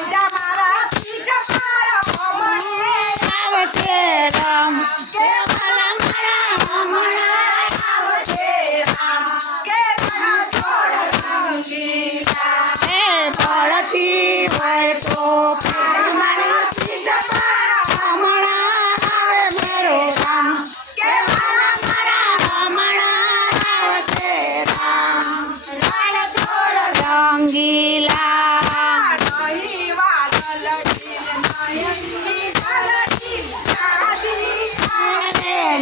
你知道吗？